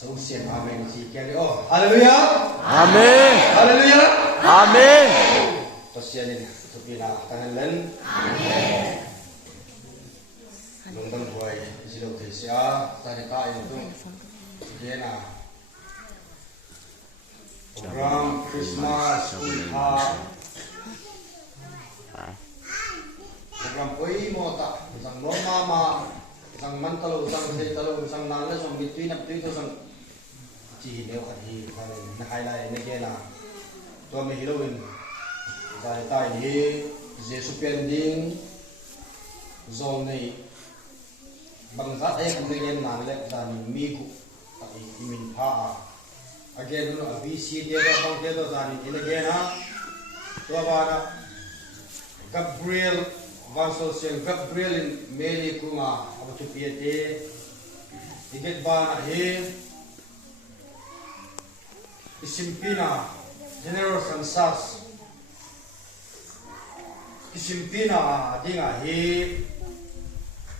Sâu xiên amen chỉ kêu đi ô hallelujah Amen. hallelujah Amen. tôi xiên đi tôi bị là tăng lên nông dân hồi chỉ đầu thì sẽ ta đi tại những cái nào program Christmas program koi mo ta sang no mama sang man talo sang sei talo sang nan le sang bitui nap tui to sang chỉ nếu khát hi na hai lại này kia là cho mình hiểu mình tại tại đi Giêsu pending zone này bằng giá ấy không thể nào nàn lệ là mi cụ tại mình pha again nó VC dia đó không kia đó là ini again ha tua ba Gabriel van Solsen Gabriel in Mary kuma abu tu piete iget ba he Isimpina General Sansas Isimpina dinga he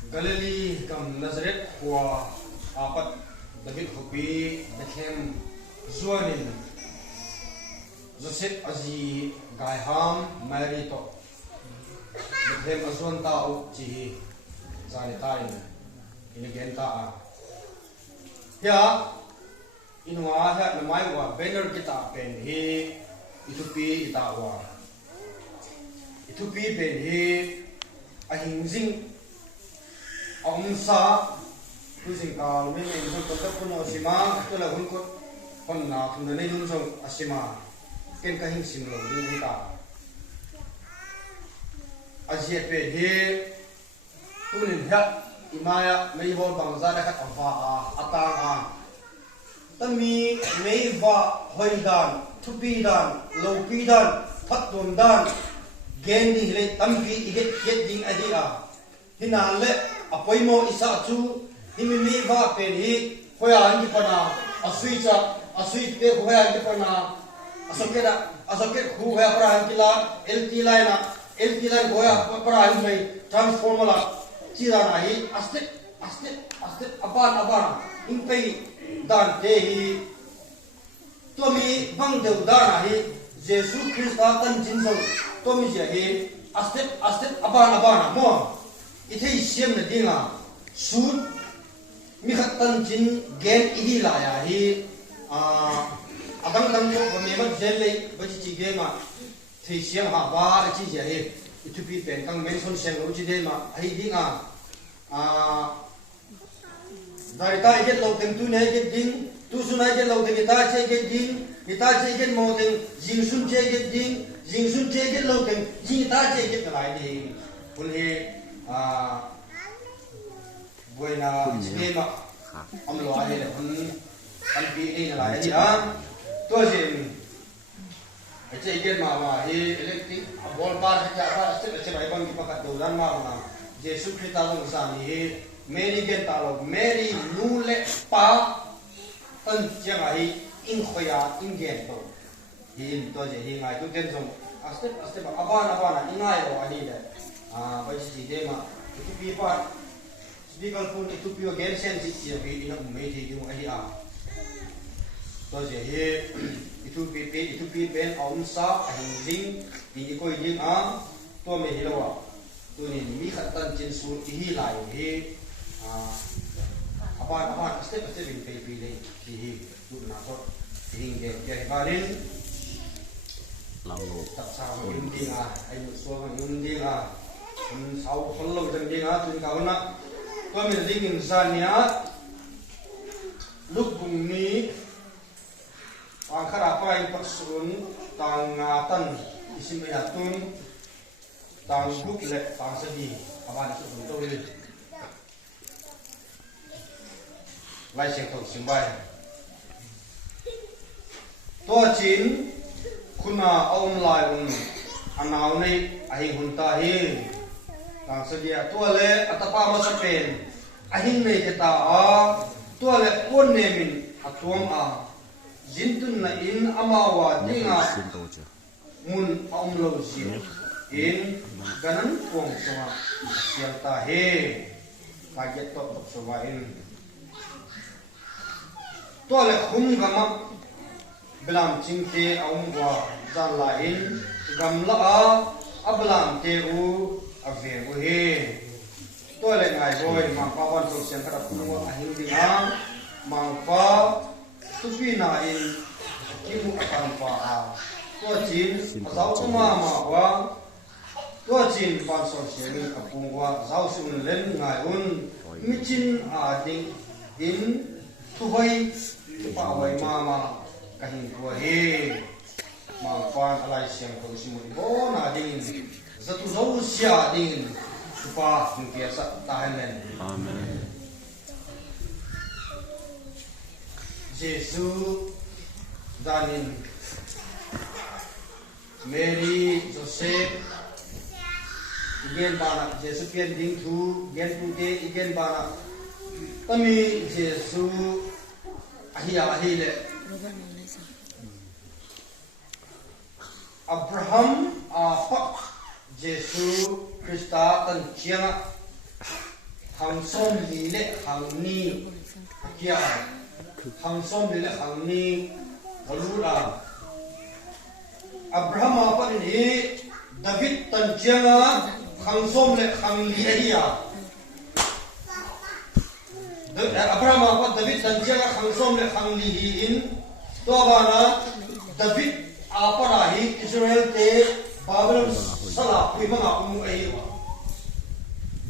Galilee kam Nazareth kwa apat David Hopi Bethlehem Zuanin Joseph Azi Gaiham Mary to Bethlehem Azuan tao chi zanitain inigen ta ya inwa ha na mai wa banner kita pen hi itupi itawa itupi pen hi ahingjing sa losing ka min in ko ta kuno sima to la hun ko kon na thun nei nun song asima ken ka hin sim lo ni ta azie pe he tunin ha imaya mei hol bang za da khat fa ata a tami mei va hoidan thupi dan lopi dan phatum dan gendi le tampi iget get ding adi a hinan le apoimo isa chu himimi va pe hi hoya an ki pana asui pe hoya an ki pana asoket khu hoya para an ki la lt line hoya para an mai transformer la chira na hi aste aban in pe dan te hi tomi bang deu da na hi jesu christa tan jin so tomi je hi aste aban mo ithei siam na dinga sun mi khatan jin gen idi la ya hi adang dang ko me ma zel le ba chi ge ma thei siam ha ba chi je hi itupi pen kang mention sen lo chi de ma ai dinga dari ta get lo teng tu ne get ding tu sun ai get lo teng ta che get ding ta che get mo teng jing sun che get ding jing sun che get lo teng jing ta che get lai ding pun he buena cinema amlo ai le an bi ni la ai a to jin che get ma he electric ball bar ha ba se bai bang ki pakat do dan ma jesu christa lo sa ni he Mary gen talo Mary nule pa tan chang ai in khoya in gen to hin to je hi ngai tu ten song aste ba abana inai ro ani de ba ji de ma tu pi pa speaker phone tu pi gen sen ji ji bi ina me ji ju ai a to je he itu pi ben on sa hin ling ni ko yin a to me hi lo wa tu ni mi khatan chin su hi lai he apa step in baby le hi tu na ko hing ge barin Lalu tak sa yun ding ai so yun ding sau follow dang ding tu ka na to mi ding in zania luk bung ni ang khara pa in pasun tang ngatan isim ya tun tang buk le tang sedi apa na su to le lai xiang thong xiang bai to chin kuna om lai anau nei ahi hunta hi tang sadia to le atapa ma sa pen ahin nei ke ta a to le on ne min atuam a jintun na in amawa dinga mun om lo ji in ganan pong songa siang ta he kaget to so wa in to le khum gama belam chingte aum wa zan la in gam la a ablam te u ave bu he to le ngai boy ma pa wan so sian kha pu wa a hin ding a ma pa tu pi na in ki mu akan pa a to chin zau ma ma wa to chin pan so sian ni ka pu wa zau sun len ngai un mi chin a ding in tu vai pa wai ma ma ka hin ko he ma pan alai siang ko si mu bo na ding za tu zo sia ding pa ni ke sa ta hen amen jesu danin mary joseph igen bana jesu pian ding thu gen tu ke igen bana tami jesu ahia ahile Abraham apa Jesu Krista tan chiang hang som li le hang ni kia hang som li le hang ni halura Abraham apa ni David tan chiang hang som le hang li dia Abraham apa David tan chiang hang som le hang li in to bana David apa rahi Israel te Babylon salah pui manga ai wa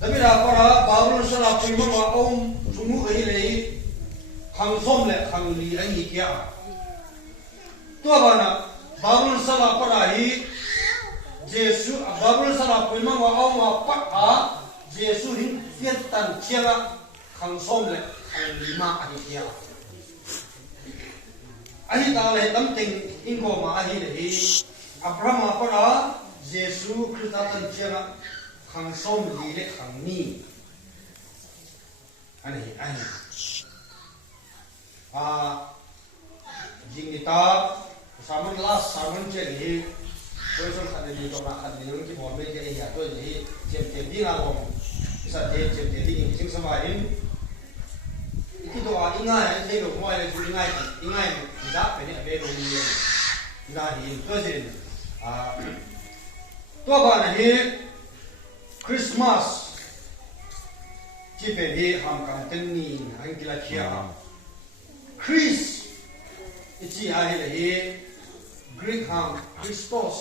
David apa ra Babylon salah pui manga sumu ai lei hang som le hang li ai kia to bana Babylon salah apa rahi Jesu Babylon salah pui manga pa a Jesu hin fiat tan chianga hang som le hang li ma ai kia ahi ta le tam ting in ko ma ahi le hi Abraham apara Jesu Krista tan chianga khang som li le khang ni ani jingita saman la saman che hi tôi son khad ni to na khad ni ki bol me ke ya to hi chem chem di na lo isa de chem chem di ni sing sama in iki to a ingai le lo mo le ju ingai da pe ni be lo ni na hi to je to ba na hi Christmas chi pe hi ham kan ten ni ang kila chia Chris ichi a hi le hi Greek ham Christos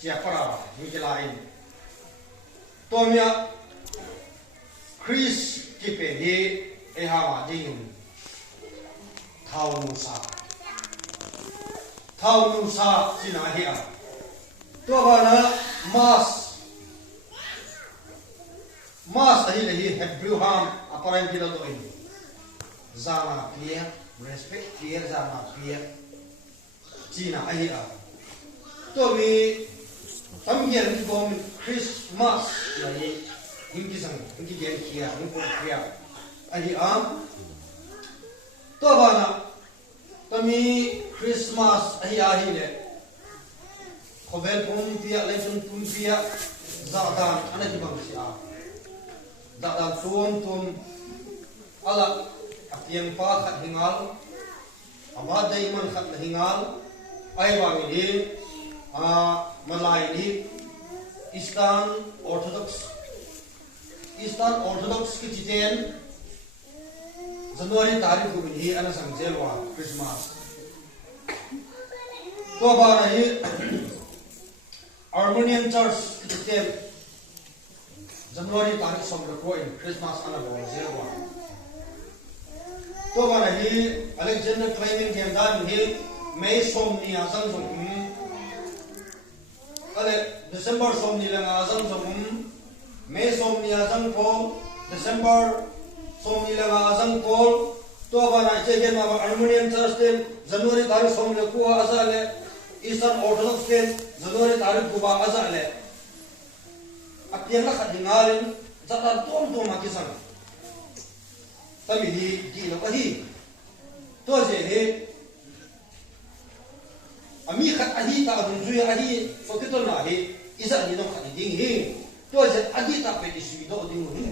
chia para ni kila in to mia Chris chi pe hi e ha ma ding thau nu sa chi na hi a to ba na mas ahi le hi Hebrew ham aparan kila to in zana clear respect clear zana clear chi na ahi a to mi tam yer ni bom Christmas la hi hingi sang hingi gen kia hingi kia ahi a to ba na tami Christmas ahi le khobel pum pia lesun pum pia zadan ana ki bang si a zadan tum ala apiang pa khat hingal aba dai man khat hingal ai wang ni malai ni Eastern Orthodox ki chiten January tarikh ko ni ana sang jelwa Christmas to ba na hi Armenian Church chiten January tarikh som ko in Christmas ana bo jelwa to ba na hi Alexander Clement Gemdan hi May som ni azam som ale December som ni lang azam som May som ni azam ko December som ni lang azam ko to ba na che gen ma Armenian Church ten January tarikh som le ko azale Eastern Orthodox ten January tarikh ko ba azale apiang la khadingalin zatan tom ma kisang tami di lo hi to je he ami khat ahi ta dun ju ahi fokito na he isa ni dong khat ding he to je ahi ta pe ti si do ding he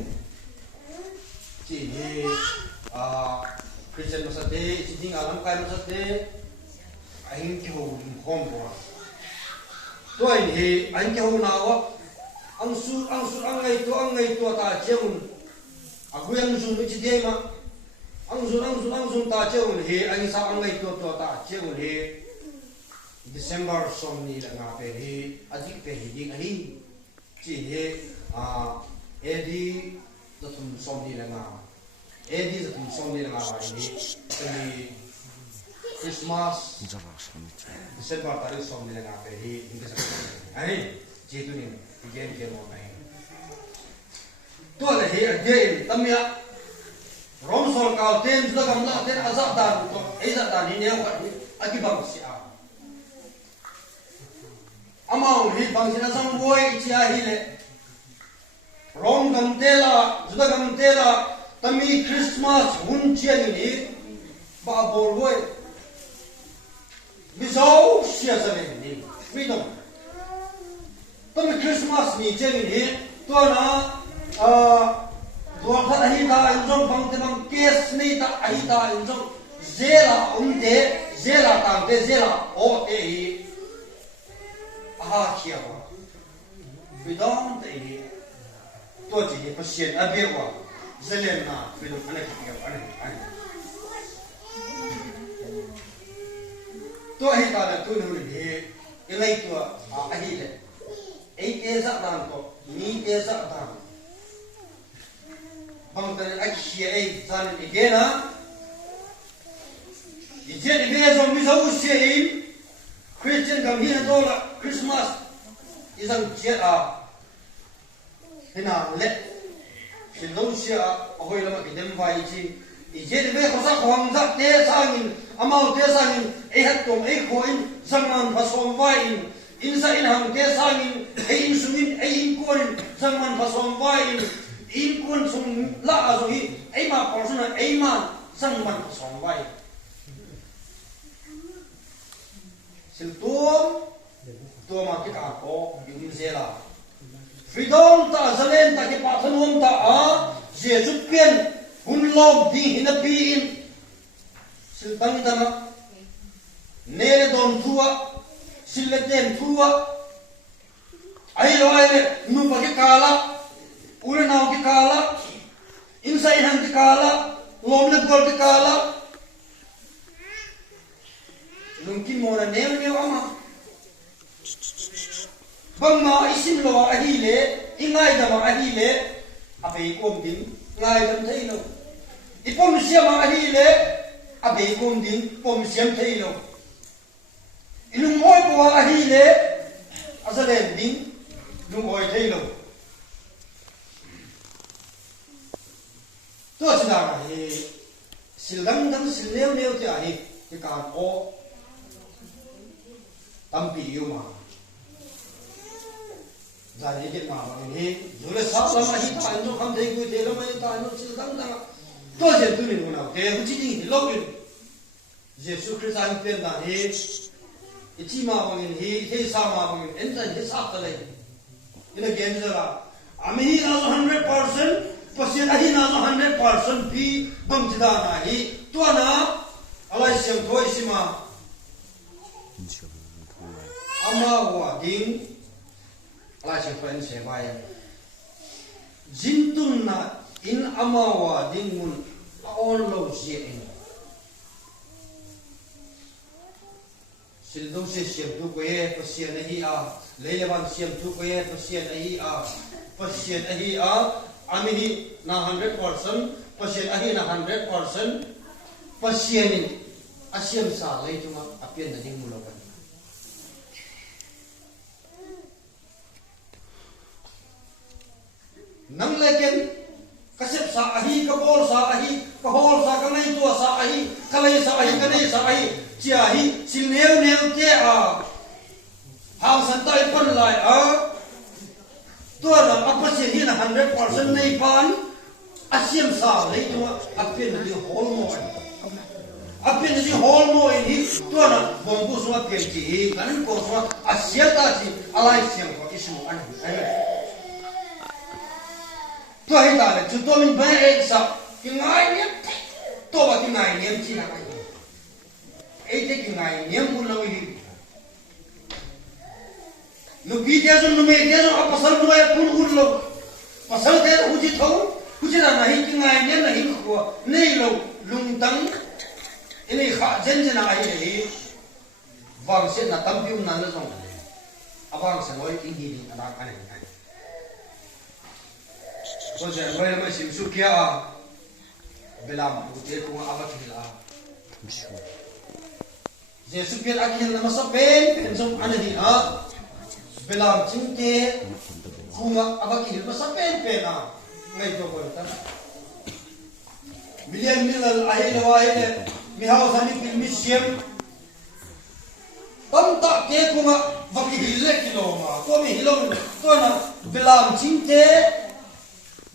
ji he Christian masate sitting alam kai masate aing ki ho hom bo to ai he aing ki ho na wa ang su angai to ta cheun aguyang su mi chi ma ang su ta cheun he aing sa angai to ta cheun he December somni la nga pe he adik pe he ding ahi chi he edi da tum somni la nga edi da tum somni la nga ba ni Christmas December tarik somni la nga pe he ingka sa ai ji tu ni again ke mo nai to la he again tamya rom sol ka ten da gam la ten azab da to ei da da ni ne wa aki bang si a amau hi bang sin asam boy chi a hi le rom gam tela juda gam tela tami Christmas hun chian ni ba bol boy bisau sia sa ni freedom tami Christmas ni chian ni to na dua khat hi ta injong bang te bang kes ni ta hi ta injong zela zela tang te zela o te hi aha kia wa freedom te hi to ji ni pasien abe wa zelen na freedom ane kia ane to hi ta la tu nu ni ilai to a hi le ei te sa dan to ni te sa dan bang tane akhia ei zan ni gena ije ni be zo mi zo sei Christian kam hi do la Christmas isang je a hina le lo sia ahoi lama ki dem vai chi ije ni be khosa khwang za te sangin amau te sangin ei hat tom ei khoin zangman phasom vai in sa in hang te sangin ei in sungin ei in korin zangman phasom vai in kun sung la a zo hi ei ma persona ei ma zangman phasom vai sil to ma ki ka ko in zela freedom ta zalen ta ki pa thanom ta a jesu pian hun lom di hina pi in sil tang dana nere don thua sil le ten thua ai lo ai nu pa ki kala ule naw ki kala insai han ki kala lom le gol ki kala mungkin mo na neo ama bang ma isim lo ahile ingai da ma ahile ape kom din ngai dam thei lo ipom sia ma ahile ape kom din pom siam thei lo ilung moi ko ahile asalen din lung oi thei lo to sina he sildang dam silneu neu ti ahi ti ka o tampi yuma zani ke ma ni zule sa lama hi ta no kham dei ku de lama ta no sil dang dang to je tu ni na te hu chi ni lo ni jesu christ an pen da he ichi ma bang ni he sa ma bang en ta he sa ta le in again zara ami hi na 100% pasien ahi na 100% bi bang jida na hi to na alai siam thoi sima ama wa ding la che fan che bai jintun na in ama wa ding mun on lo je in sil do se siam tu ko ye pasien ahi a le ban siam tu ko ye pasien ahi a ami hi na 100% pasien ahi na 100% pasien in asiam sa le tu ma apien da ding mu lo nang leken kasep sa ahi ka bol sa ahi ka hol sa ka nai tua sa ahi ka lai sa ahi ka nei sa ahi chi ahi sil neu te a hang san tai pon lai a to na apase hi na 100% nei pan asiam sa lei tu apen di hol mo apen di hol mo hi to na bombu so apen ti kan ko so asiata ti alai siam ko ismu an to hi ta le chu to min ba e sa ki ngai ni to ba ki ngai nem chi na ai ai te ki ngai nem mun lo hi no bi te zo no me te zo a pasal no ya pun ur lo pasal te hu ji thau hu ji na hi ki ngai nem na hi ko nei lo lung tang ini kha jen jen ai hi vang se na tam pium na la zong abang sa loi ing hi na ka ne ai so je loi ma sim su kia belam u te ko ava ki la je su kia akil na sa pen pen zong anani a belam ching te kuma ava ki ma sa pen pen a ngai to ko ta million milal ai la wa ai mi hau sa ni ki mi siam tam ta ke kuma vaki hille kilo ma to mi hilong to na belam ching te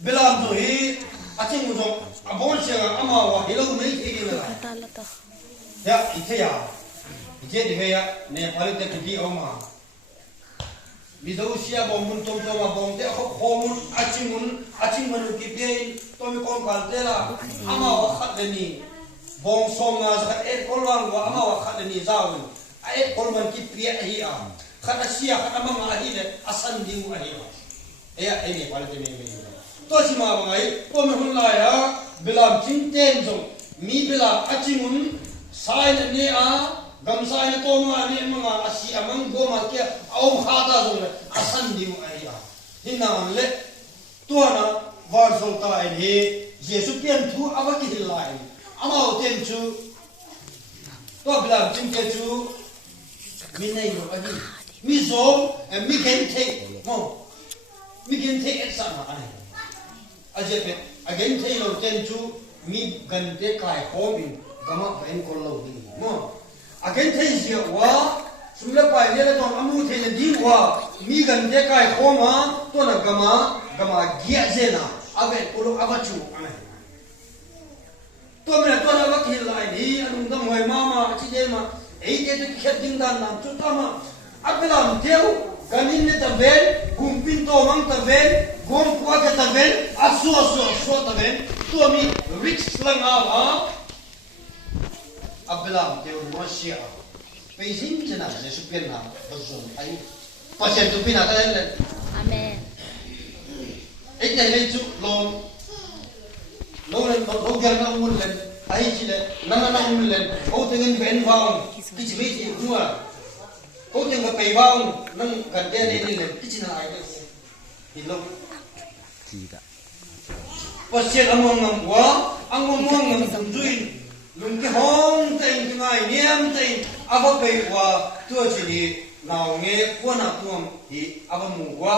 belam to hi aching mo abon siya ama wa hilong nei ke ni la ya ite ya ite de ya ne pali te ki oma mi do siya bom mun tom to ma bom te ho mun aching mun ki pe to mi kon kal te la ama wa khat le ni bom som na za e kolwang wa ama wa khat le ni zaun ai kolman ki priya hi a khana sia khana ma hi le asan ding wa hi ya ai ne pali te me to si ma ba ngai ko me hun la ya belam ching ten jong mi belam achimun sai ne a gam sai ne to ma ne ma asi amang go ma ke au kha ta jong asan ding ai ya hina le to na war sol ta ai he jesu pian thu awa ki hilai ama o ten chu to belam ching ke chu mi nei ro ai mi zo mi gen te no mi gen te et sa na ai ajepe again thei lo ten chu mi gan te kai hobin gama pen ko lo ding mo again thei sia wa sumla pai le ton amu thei le di wa mi gan te kai khoma to na gama gia zena ave ulo avachu ane to me to na wakhi lai ni anung dam hoi mama chi de ma ei te te khet ding dan nam chu ta ma apelam teu ganin ne ta vel gumpin to mang ta vel gom kwa ka ta vel asu ta vel to mi rich lang a apelam teu no sia peizin jena je supien na bazon ai pasien tu pina ta le amen ei te le chu lo ger na un le ai chi le na un le o te ngin ben vaung ki chi ti hua o te nga pe vaung nang kan de ne le ki chi na ai ni lo chi da pasien among ngam wa angong ngam sam juin lung ki hong teng ki ngai niam teng ava pe wa tu chi ni naw nge ko na tuam hi ava mu wa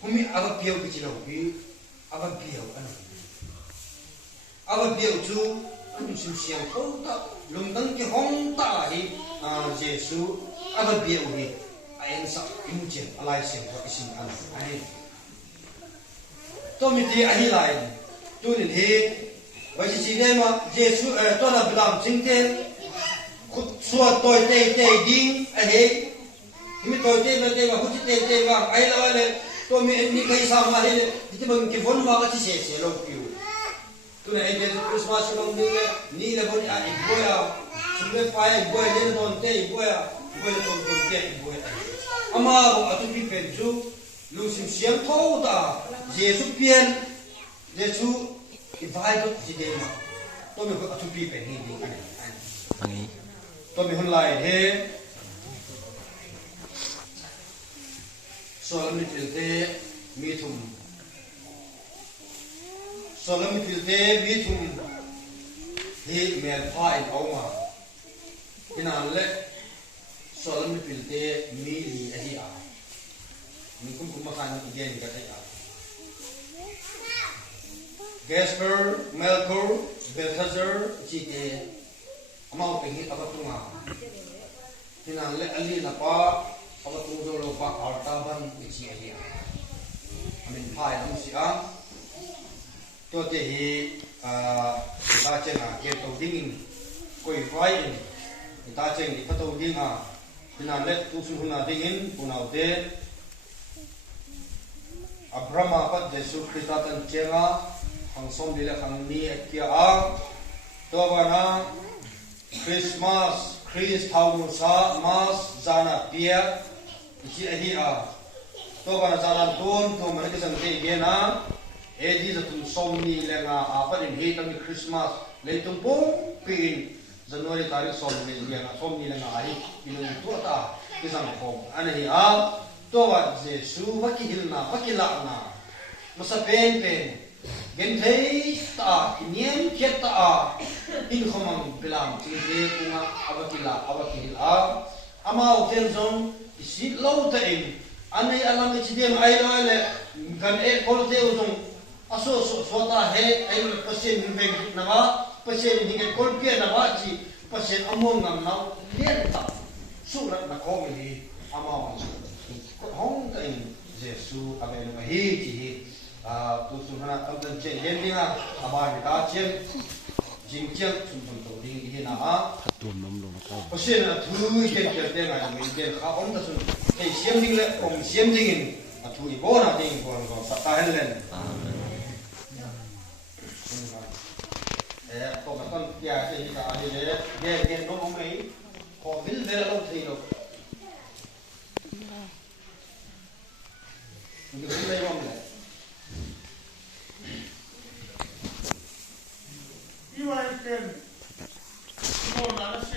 humi ava piau ki chi lo ki ava piau an ava piau chu an sim siang ko ta lung dang ki hong ta hi jesu ava piau hi ayen sa imu chen alai siang ko isin an ai to mi ti ahi lai tu ni he wai chi dai ma jesu to na blam ching te khut suwa toy te ding a he mi toy te ba hu chi te ba ai la le to mi ni kai sa ma he ti bang ki von ma chi se lo piu tu na ai de Christmas long ni le bon a i boya sumbe pa ai boya le don te boya don te boya ama bo atu pi pen chu lu sim siam tho ta jesu pian jesu i vai do chi de ma to me ko atu pi pen ni ni ani to me hun lai he so mi til te mi thum so mi til te mi thum hi mel pha in auma kinan le so mi til te mi li a hi a mi kum makan igen ka ta Gasper, Melchor, Balthazar, Chite, amau pengi abatunga. Hinan le ali na pa abatung do pa artaban ichi alia. Amin pai am sia. To te hi ta chena ke to dingin koi fai ta chen ni ta to dinga. Hinan le tu su huna dingin punau te Abraham apa Yesus Kristus tan chenga hang som dile hang ni kia a ตัววันนะคริสต์มาสคริสต์ทาวมุสามาสจานาเปียที่ไอ้ที่ตัววันจานันตุนตัวมันก็สังเกตเห็นนะที่จะทุ่มสมนี่แหละนะประเด็นเหตุตั้งแต่คริสต์มาสเลยตุ้งปุ้งปีนจันทร์วันที่สมนี่แหละนะสมนี่แหละนะไอ้ปีนึงตัวตาที่สังคมอันนี้ตัววันเจสุวักกิลนะวักกิลนะมุสเป็นเกันเทตาอินเนียนเขตตาอินขมังเปลามจิงเดกุงอาวักกิลอามาอุเทนซงสิลาวเตอินอันนี้อาลัมจิเดียมไอโรเลกันโคลเทอุซงอาโซสวตาเฮไอโรเปเซนเวงนะวะเปเซนฮิเกโคลเปียนะวะจีเปเซนอมงงามนาเลียนตาสุรัตนะโคมิลีอามาวันห้องเตอินเจสุอาเบนุมาฮีจีตุสุนาตั้งแต่เจนเย็นดิ้งอาบานิตาเจนจิงเจียงชุมชนตัวดิ้งฮีนะตัวน้ำลงก็เพราะฉะนั้นทุยเก็บเก็บเด้งไงมีเด้งข้าวองค์สุนไอ้เสียมดิ้งเลยองเสียมดิ้งทุยโบนะดิ้งคนก็สัตย์เฮเลนก็มาต้นยาที่จะอะไรเนี่ยเดี๋ยวเดี๋ยวน้องไม่ขอวิลเวลาลงทีลูกมันจะเป็นอะไรบ้างเนี่ย